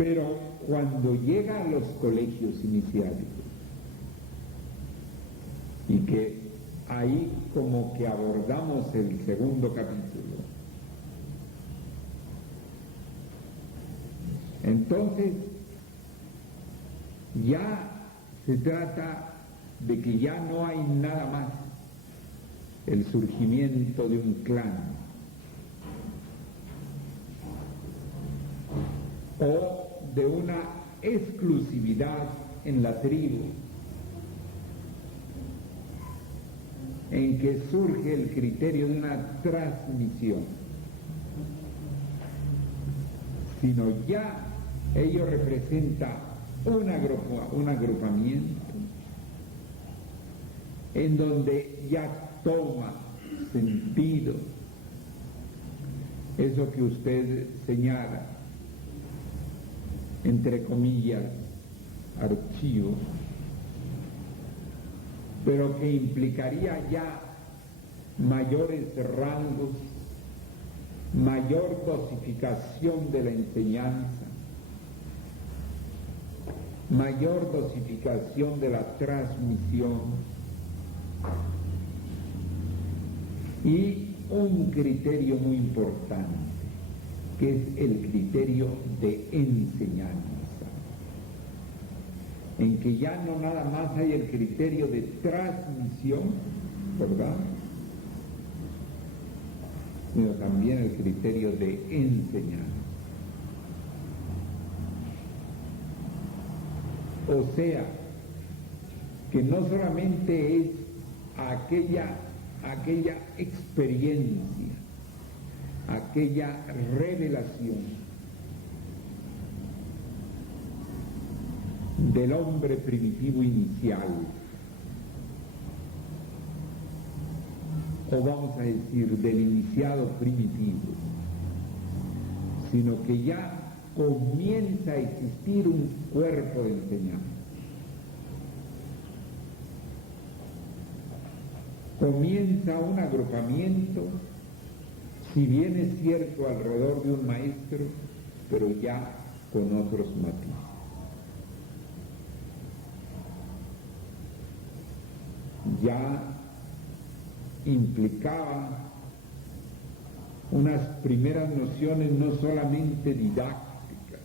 Pero cuando llega a los colegios iniciáticos, y que ahí como que abordamos el segundo capítulo, entonces ya se trata de que ya no hay nada más el surgimiento de un clan o de una exclusividad en la tribu, en que surge el criterio de una transmisión, sino ya ello representa un agrupamiento en donde ya toma sentido eso que usted señala, entre comillas, archivo, pero que implicaría ya mayores rangos, mayor dosificación de la enseñanza, mayor dosificación de la transmisión y un criterio muy importante, que es el criterio de enseñanza, en que ya no nada más hay el criterio de transmisión, ¿verdad?, sino también el criterio de enseñanza. O sea, que no solamente es aquella experiencia, aquella revelación del hombre primitivo inicial, o vamos a decir del iniciado primitivo, sino que ya comienza a existir un cuerpo de enseñanza. Comienza un agrupamiento, si bien es cierto, alrededor de un maestro, pero ya con otros matices. Ya implicaba unas primeras nociones no solamente didácticas,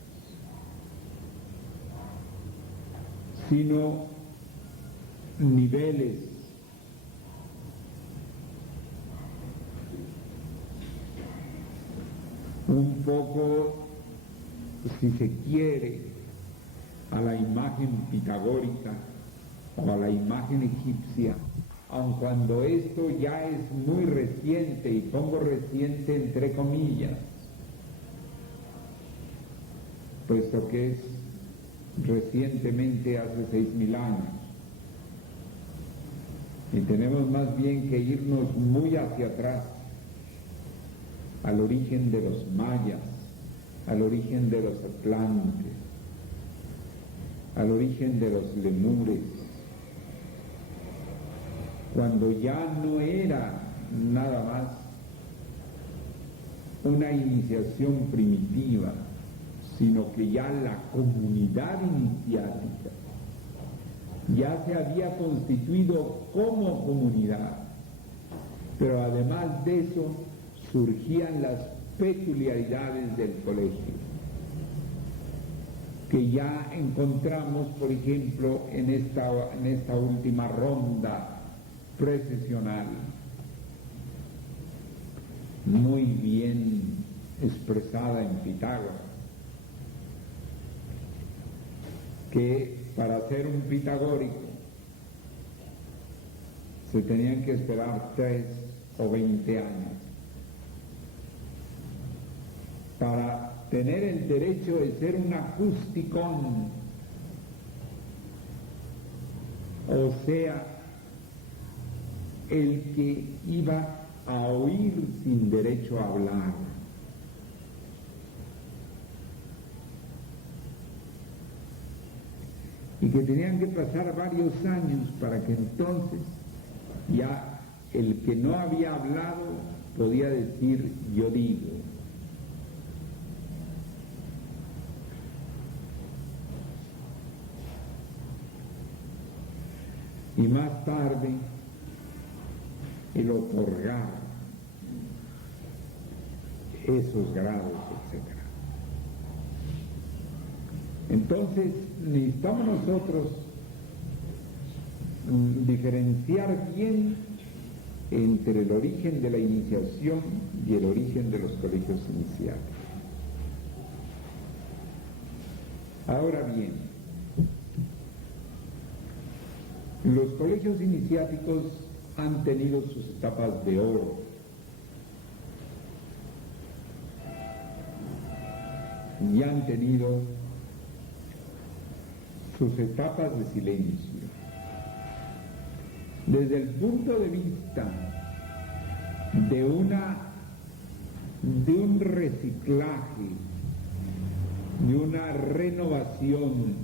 sino niveles un poco, si se quiere, a la imagen pitagórica o a la imagen egipcia, aun cuando esto ya es muy reciente, y pongo reciente entre comillas, puesto que es recientemente, hace 6.000 años, y tenemos más bien que irnos muy hacia atrás, al origen de los mayas, al origen de los atlantes, al origen de los lemures, cuando ya no era nada más una iniciación primitiva, sino que ya la comunidad iniciática ya se había constituido como comunidad, pero además de eso surgían las peculiaridades del colegio, que ya encontramos, por ejemplo, en esta última ronda precesional, muy bien expresada en Pitágoras, que para ser un pitagórico se tenían que esperar 3 o 20 años para tener el derecho de ser un acústicón, o sea, el que iba a oír sin derecho a hablar. Y que tenían que pasar varios años para que entonces ya el que no había hablado podía decir yo digo. y más tarde el otorgar esos grados, etc. Entonces necesitamos nosotros diferenciar bien entre el origen de la iniciación y el origen de los colegios iniciáticos. Ahora bien, los colegios iniciáticos han tenido sus etapas de oro. Y han tenido sus etapas de silencio. Desde el punto de vista de un reciclaje, de una renovación,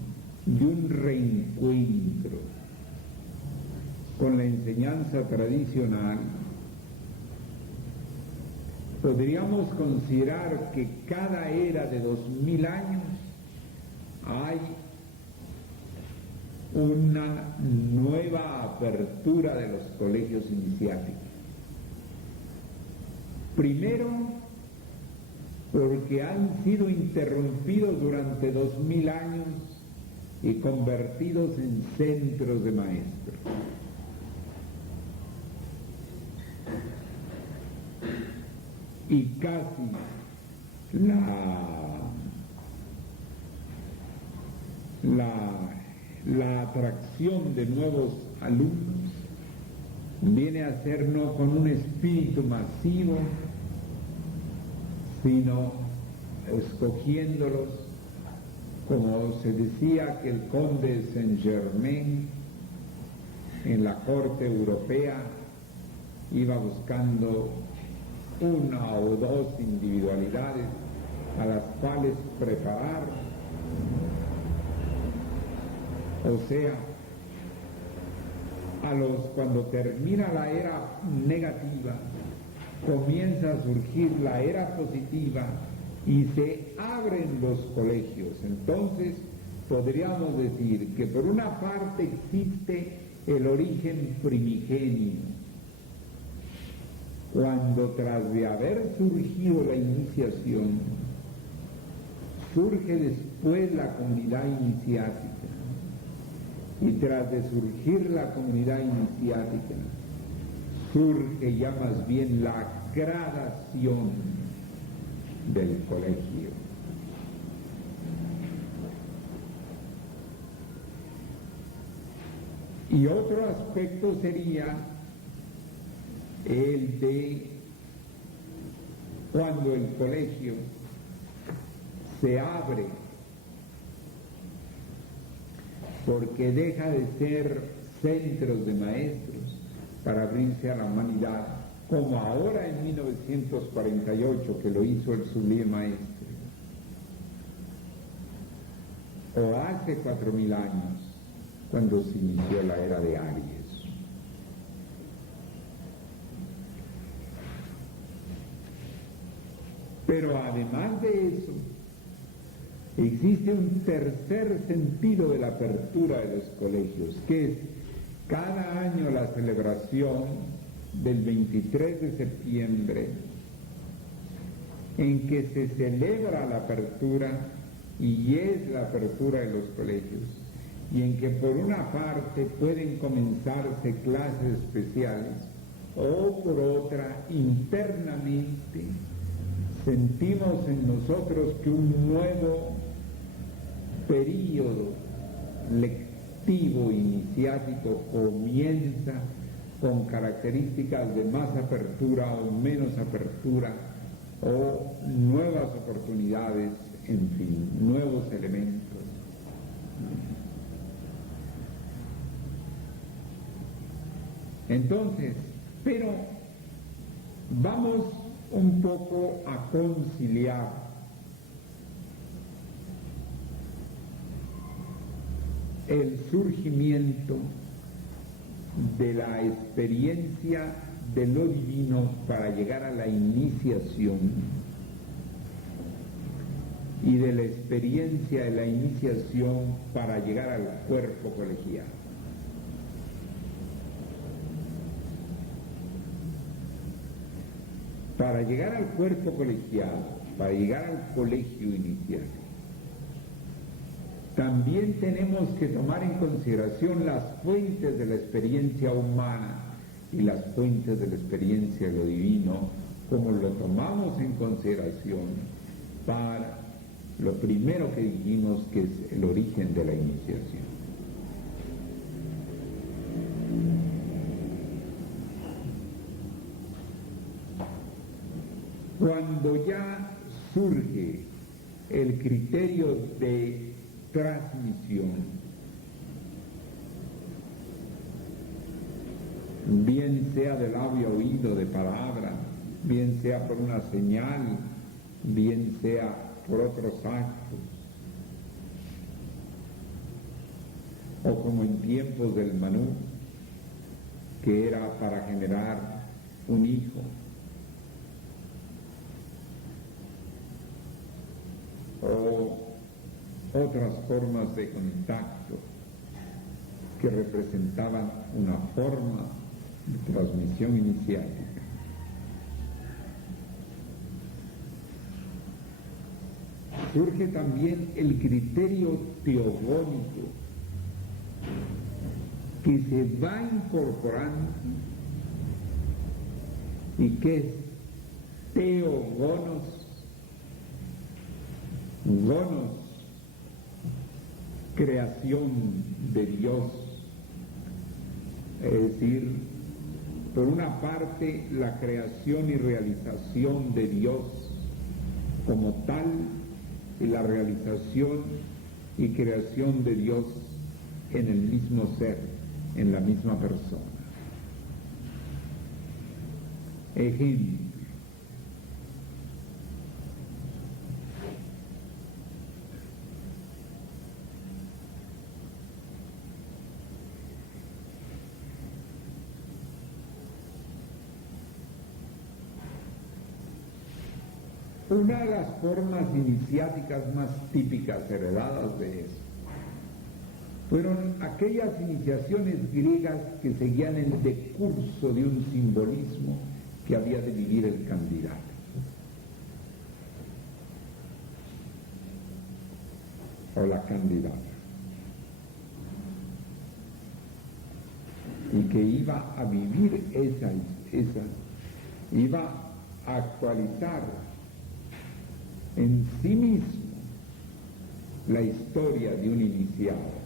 de un reencuentro con la enseñanza tradicional, podríamos considerar que cada era de 2000 años hay una nueva apertura de los colegios iniciáticos. Primero, porque han sido interrumpidos durante 2000 años y convertidos en centros de maestros. Y casi la atracción de nuevos alumnos viene a ser no con un espíritu masivo, sino escogiéndolos, como se decía que el conde Saint-Germain en la corte europea iba buscando una o dos individualidades a las cuales preparar, o sea, cuando termina la era negativa, comienza a surgir la era positiva y se abren los colegios. Entonces podríamos decir que por una parte existe el origen primigenio, cuando tras de haber surgido la iniciación, surge después la comunidad iniciática, y tras de surgir la comunidad iniciática, surge ya más bien la gradación del colegio. Y otro aspecto sería el de cuando el colegio se abre, porque deja de ser centros de maestros para abrirse a la humanidad, como ahora en 1948 que lo hizo el Sublime Maestre, o hace 4000 años cuando se inició la era de Aries. Pero además de eso, existe un tercer sentido de la apertura de los colegios, que es cada año la celebración del 23 de septiembre, en que se celebra la apertura y es la apertura de los colegios, y en que por una parte pueden comenzarse clases especiales, o por otra, internamente, sentimos en nosotros que un nuevo período lectivo iniciático comienza con características de más apertura o menos apertura, o nuevas oportunidades, en fin, nuevos elementos. Entonces, pero vamos un poco a conciliar el surgimiento de la experiencia de lo divino para llegar a la iniciación y de la experiencia de la iniciación para llegar al cuerpo colegial. Para llegar al cuerpo colegial, para llegar al colegio inicial, también tenemos que tomar en consideración las fuentes de la experiencia humana y las fuentes de la experiencia de lo divino, como lo tomamos en consideración para lo primero que dijimos, que es el origen de la iniciación. Cuando ya surge el criterio de transmisión, bien sea de labio a oído, de palabra, bien sea por una señal, bien sea por otros actos, o como en tiempos del Manú, que era para generar un hijo, o otras formas de contacto que representaban una forma de transmisión iniciática. Surge también el criterio teogónico, que se va incorporando y que es teogonos, gonos, creación de Dios, es decir, por una parte la creación y realización de Dios como tal, y la realización y creación de Dios en el mismo ser, en la misma persona. Ejemplo: una de las formas iniciáticas más típicas heredadas de eso fueron aquellas iniciaciones griegas que seguían el decurso de un simbolismo que había de vivir el candidato. O la candidata. Y que iba a vivir iba a actualizar en sí mismo la historia de un iniciado.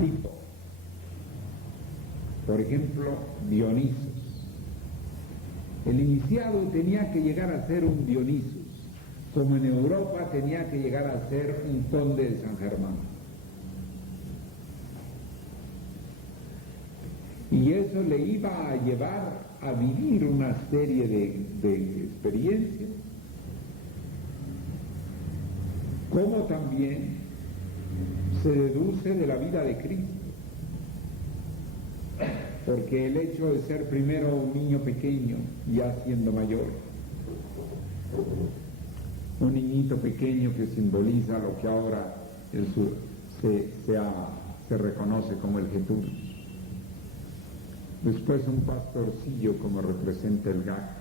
Tipo, por ejemplo, Dionisos. El iniciado tenía que llegar a ser un Dionisos, como en Europa tenía que llegar a ser un conde de San Germán. Y eso le iba a llevar a vivir una serie de experiencias, como también se deduce de la vida de Cristo, porque el hecho de ser primero un niño pequeño, ya siendo mayor, un niñito pequeño que simboliza lo que ahora se reconoce como el Jesús, después un pastorcillo como representa el gato,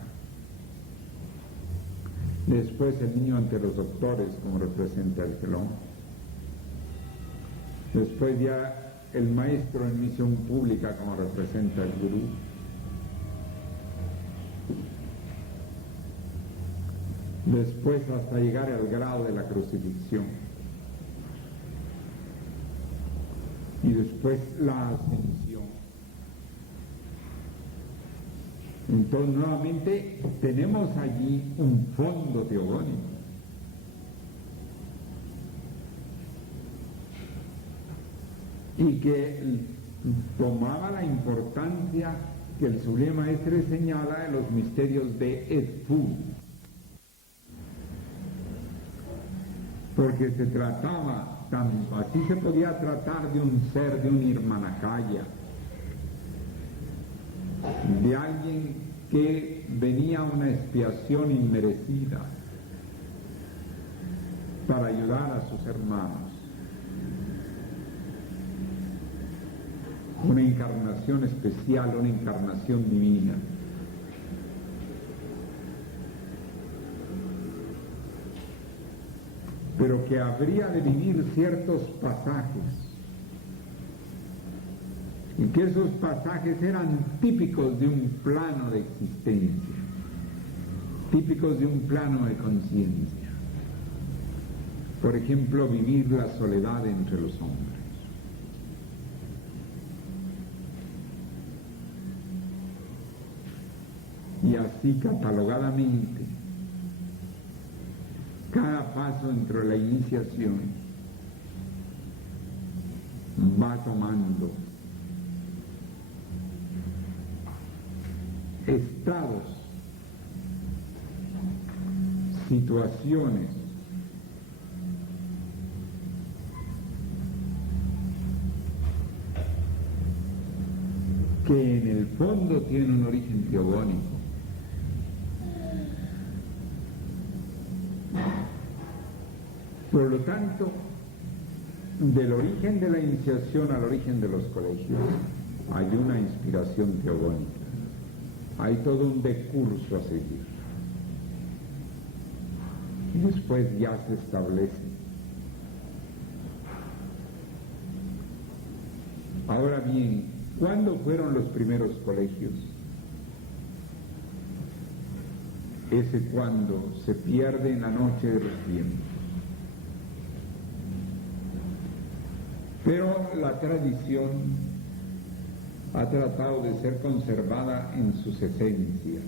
después el niño ante los doctores como representa el gelón, después ya el maestro en misión pública como representa el gurú, después hasta llegar al grado de la crucifixión, y después la ascensión. Entonces nuevamente tenemos allí un fondo teogónico. Y que tomaba la importancia que el Sublime Maestre señala en los misterios de Edfu, porque se trataba, así se podía tratar de un ser, de un Nirmanakaya, de alguien que venía a una expiación inmerecida para ayudar a sus hermanos. Una encarnación especial, una encarnación divina. pero que habría de vivir ciertos pasajes, y que esos pasajes eran típicos de un plano de existencia, típicos de un plano de conciencia. Por ejemplo, vivir la soledad entre los hombres. Y así catalogadamente, cada paso dentro de la iniciación va tomando estados, situaciones, que en el fondo tienen un origen teogónico. Por lo tanto, del origen de la iniciación al origen de los colegios hay una inspiración teogónica, hay todo un decurso a seguir. Y después ya se establece. Ahora bien, ¿cuándo fueron los primeros colegios? Ese cuando se pierde en la noche de los tiempos. Pero la tradición ha tratado de ser conservada en sus esencias,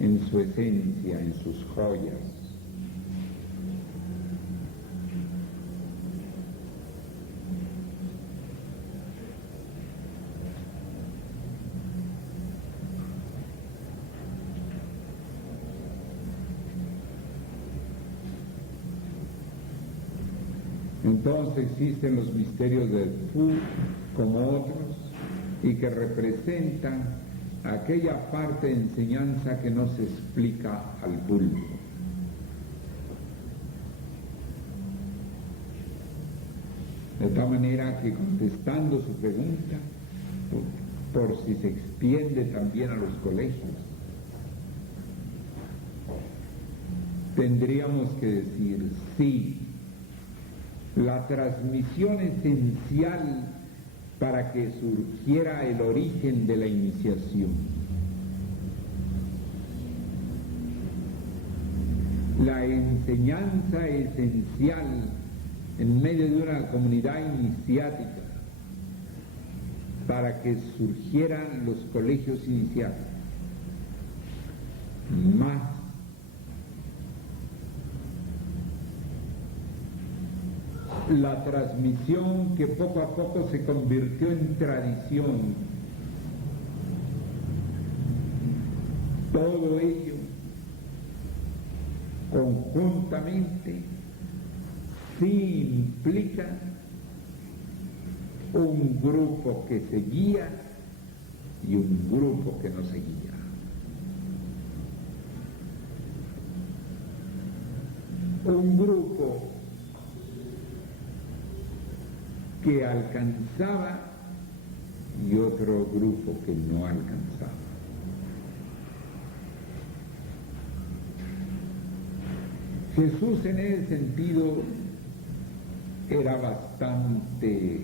en su esencia, en sus joyas. Entonces existen los misterios del Fu como otros y que representan aquella parte de enseñanza que no se explica al público. De tal manera que contestando su pregunta, por si se extiende también a los colegios, tendríamos que decir sí. La transmisión esencial para que surgiera el origen de la iniciación. La enseñanza esencial en medio de una comunidad iniciática para que surgieran los colegios iniciáticos. Más la transmisión que poco a poco se convirtió en tradición. Todo ello conjuntamente sí implica un grupo que seguía y un grupo que no seguía. Un grupo que alcanzaba y otro grupo que no alcanzaba. Jesús en ese sentido era bastante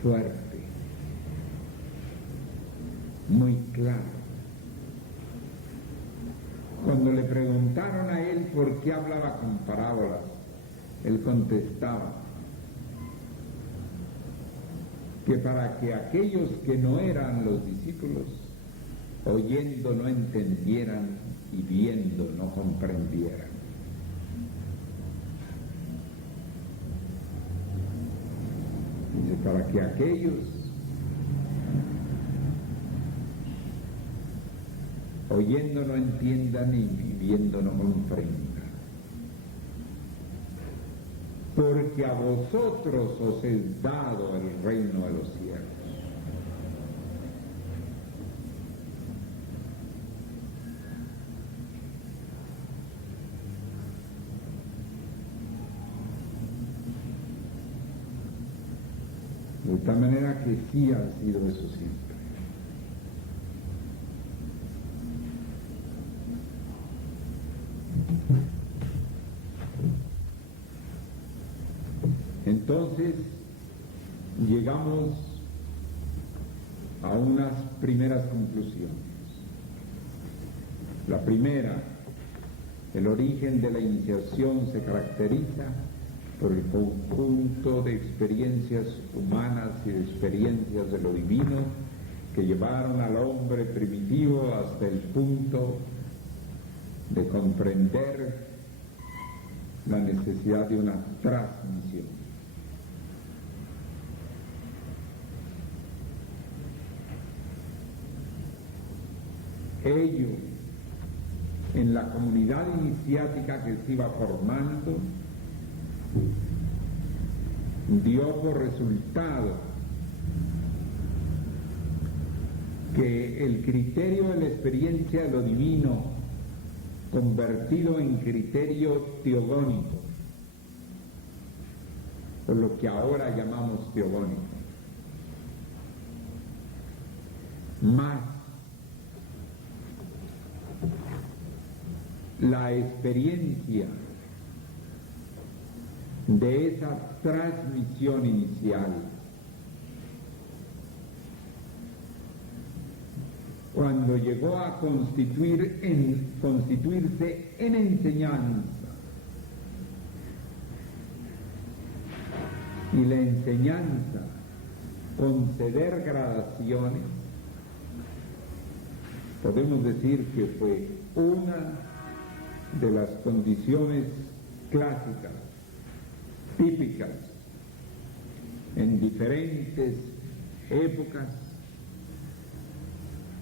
fuerte, muy claro. Cuando le preguntaron a él por qué hablaba con parábolas, él contestaba que para que aquellos que no eran los discípulos, oyendo no entendieran y viendo no comprendieran. Dice, para que aquellos oyendo no entiendan y viendo no comprendan. Porque a vosotros os es dado el reino de los cielos. De tal manera que sí ha sido eso siempre. Entonces, llegamos a unas primeras conclusiones. La primera, el origen de la iniciación se caracteriza por el conjunto de experiencias humanas y de experiencias de lo divino que llevaron al hombre primitivo hasta el punto de comprender la necesidad de una transmisión. Ello, en la comunidad iniciática que se iba formando, dio por resultado que el criterio de la experiencia de lo divino, convertido en criterio teogónico, o lo que ahora llamamos teogónico, más la experiencia de esa transmisión inicial, cuando llegó a constituirse en enseñanza, y la enseñanza conceder gradaciones, podemos decir que fue una de las condiciones clásicas, típicas, en diferentes épocas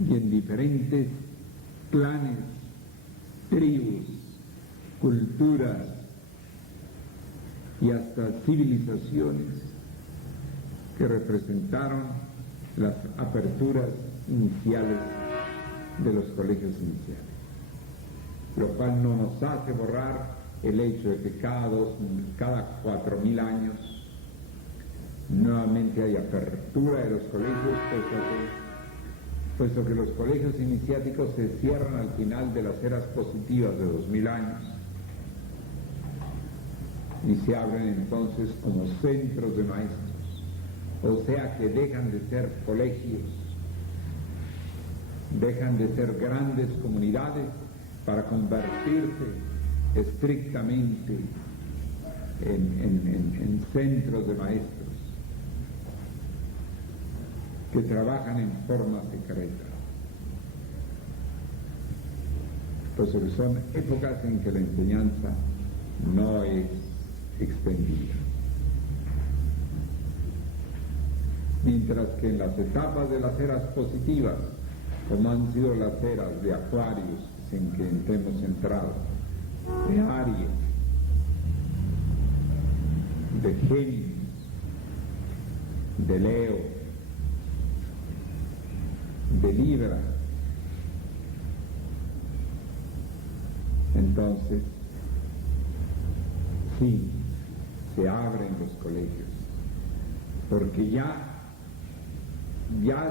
y en diferentes clanes, tribus, culturas y hasta civilizaciones que representaron las aperturas iniciales de los colegios iniciales, lo cual no nos hace borrar el hecho de que cada 4.000 años nuevamente hay apertura de los colegios, puesto que los colegios iniciáticos se cierran al final de las eras positivas de 2000 años y se abren entonces como centros de maestros, o sea que dejan de ser colegios, dejan de ser grandes comunidades para convertirse estrictamente en centros de maestros que trabajan en forma secreta. Pues son épocas en que la enseñanza no es extendida. Mientras que en las etapas de las eras positivas, como han sido las eras de Acuarios, en que hemos entrado, de Aries, de Géminis, de Leo, de Libra, entonces sí, se abren los colegios, porque ya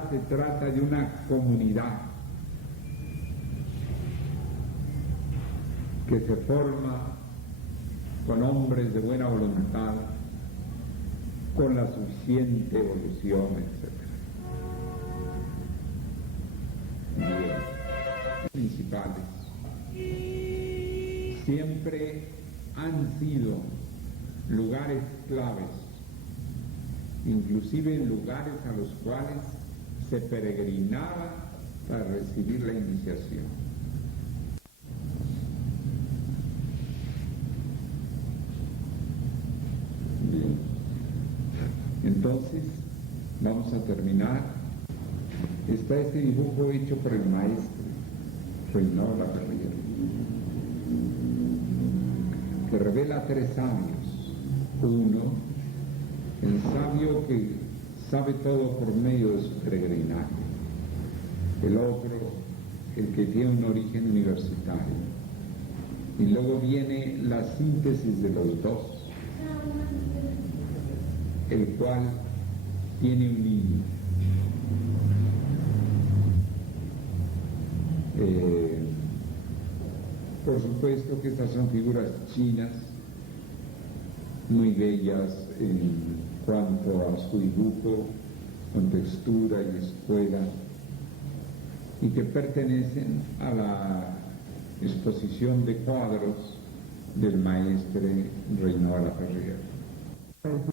se trata de una comunidad que se forma con hombres de buena voluntad, con la suficiente evolución, etc. Bien, principales siempre han sido lugares claves, inclusive lugares a los cuales se peregrinaba para recibir la iniciación. Bien. Entonces, vamos a terminar. Está este dibujo hecho por el maestro Reinaldo Laperrière, que revela 3 sabios. Uno, el sabio que sabe todo por medio de su peregrinaje. El otro, el que tiene un origen universitario. Y luego viene la síntesis de los dos, el cual tiene un niño. Por supuesto que estas son figuras chinas, muy bellas en cuanto a su dibujo, con textura y escuela, y que pertenecen a la exposición de cuadros del maestre Reynald Laferrière.